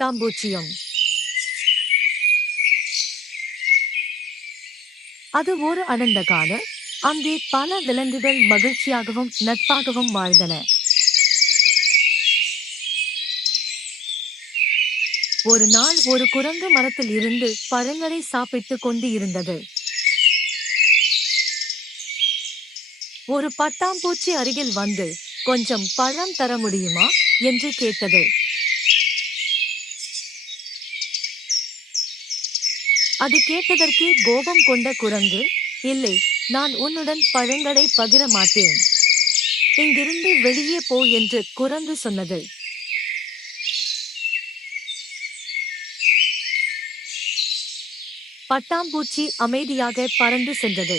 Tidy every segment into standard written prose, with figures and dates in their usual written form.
பட்டாம்பூச்சியும். அது ஒரு அடர்ந்த காடு. அங்கே பல விலங்குகள் மகிழ்ச்சியாகவும் நட்பாகவும் வாழ்ந்தன. ஒரு நாள் ஒரு குரங்கு மரத்தில் இருந்து பழங்களை சாப்பிட்டுக் கொண்டு இருந்தது. ஒரு பட்டாம்பூச்சி அருகில் வந்து, கொஞ்சம் பழம் தர முடியுமா என்று கேட்டது. அது கேட்டதற்கே கோபம் கொண்ட குரங்கு, இல்லை, நான் உன்னுடன் பழங்களை பகிர மாட்டேன். இங்கிருந்து வெளியே போ என்று குரங்கு சொன்னது. பட்டாம்பூச்சி அமைதியாக பறந்து சென்றது.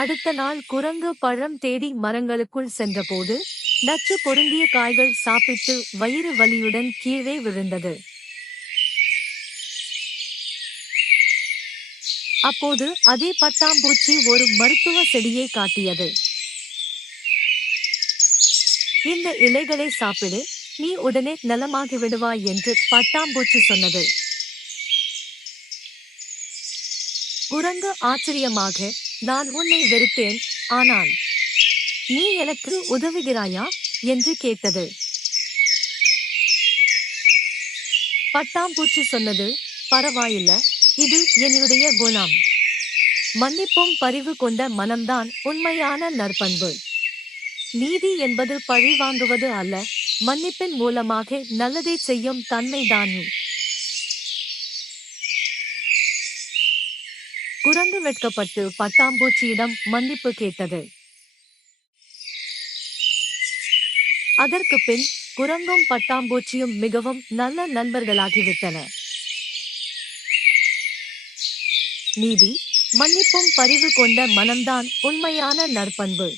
அடுத்த நாள் குரங்கு பழம் தேடி மரங்களுக்குள் சென்றபோது, நச்சு பொருந்திய காய்கள் சாப்பிட்டு வயிறு வலியுடன் கீழே விழுந்தது. அப்போது அதே பட்டாம்பூச்சி ஒரு மருத்துவ செடியை காட்டியது. இந்த இலைகளை சாப்பிடு, நீ உடனே நலமாகி விடுவாய் என்று பட்டாம்பூச்சி சொன்னது. குரங்கு ஆச்சரியமாக, நான் உன்னை வெறுத்தேன், ஆனால் நீ எனக்கு உதவுகிறாயா என்று கேட்டது. பட்டாம்பூச்சி சொன்னது, பரவாயில்ல, இது என்னுடைய குணம். மன்னிப்பும் பரிவு கொண்ட மனம்தான் உண்மையான நற்பண்பு. நீதி என்பது பழி வாங்குவது அல்ல, மன்னிப்பின் மூலமாக நல்லதை செய்யும் தன்மைதான். குரங்கு வெட்கப்பட்டு பட்டாம்பூச்சியிடம் மன்னிப்பு கேட்டது. அதற்கு பின் குரங்கும் பட்டாம்பூச்சியும் மிகவும் நல்ல நண்பர்களாகிவிட்டன. நீதி, மன்னிப்பும் பரிவு கொண்ட மனம்தான் உண்மையான நற்பண்பு.